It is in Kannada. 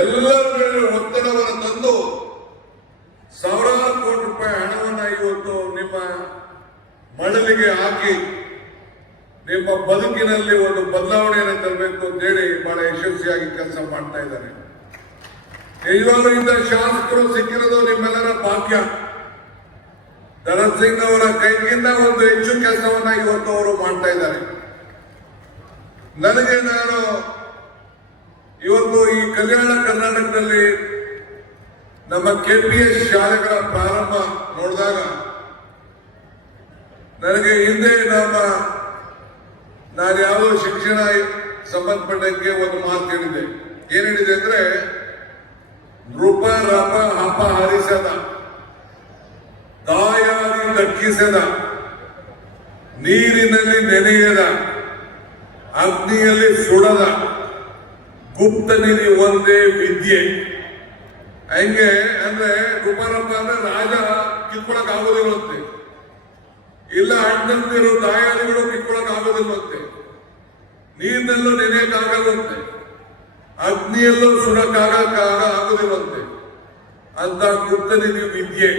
ಎಲ್ಲರ ಮೇಲೆ ಒತ್ತಡವನ್ನು ತಂದು ಸಾವಿರಾರು ಕೋಟಿ ರೂಪಾಯಿ ಹಣವನ್ನು ಇವತ್ತು ನಿಮ್ಮ ಮಡಲಿಗೆ ಹಾಕಿ ನಿಮ್ಮ ಬದುಕಿನಲ್ಲಿ ಒಂದು ಬದಲಾವಣೆಯನ್ನು ತರಬೇಕು ಅಂತೇಳಿ ಬಹಳ ಯಶಸ್ವಿಯಾಗಿ ಕೆಲಸ ಮಾಡ್ತಾ ಇದ್ದಾರೆ. ನಿಜವಾಗ್ಲೂ ಇಂಥ ಶಾಸಕರು ಸಿಕ್ಕಿರೋದು ನಿಮ್ಮೆಲ್ಲರ ಭಾಗ್ಯ. ಧರಣ್ ಸಿಂಗ್ ಅವರ ಕೈಗಿಂತ ಒಂದು ಹೆಚ್ಚು ಕೆಲಸವನ್ನ ಇವತ್ತು ಅವರು ಮಾಡ್ತಾ ಇದ್ದಾರೆ. ನಾನು ಇವತ್ತು ಈ ಕಲ್ಯಾಣ ಕರ್ನಾಟಕದಲ್ಲಿ ನಮ್ಮ KPS ಶಾಲೆಗಳ ಪ್ರಾರಂಭ ನೋಡಿದಾಗ ನನಗೆ ಹಿಂದೆ ನಾನು ಯಾವ ಶಿಕ್ಷಣ ಸಂಬಂಧಪಟ್ಟಂಗೆ ಒಂದು ಮಾತು ಹೇಳಿದೆ. ಏನ್ ಹೇಳಿದೆ ಅಂದ್ರೆ, ನೃಪ ರಪ ಹಪ ಹರಿಸದ, ದಾಯಾದಿ ದಕ್ಕಿಸದ, ನೀರಿನಲ್ಲಿ ನೆನೆಯದ, ಅಗ್ನಿಯಲ್ಲಿ ಸುಡದ, ಗುಪ್ತನಿಧಿ ಒಂದೇ ವಿದ್ಯೆ. ಹೆಂಗೆ ಅಂದ್ರೆ ನೃಪರಪ ಅಂದ್ರೆ ರಾಜ ಕಿತ್ಕೊಳಕ್ ಆಗೋದಿಲ್ಲಂತೆ, ಇಲ್ಲ ಅಣ್ಣಂದಿರು ದಾಯಾದಿಗಳು ಕಿತ್ಕೊಳಕ್ ಆಗೋದಿಲ್ಲಂತೆ, ನೀರಿನಲ್ಲೂ ನೆನೆಯಕ್ಕಾಗಲ್ಲಂತೆ, ಅಗ್ನಿಯಲ್ಲೂ ಸುಡಕ್ಕಾಗಕ್ಕಾಗೋದಿಲ್ಲಂತೆ. ಅಂತ ಗುಪ್ತನಿಧಿ ವಿದ್ಯೆ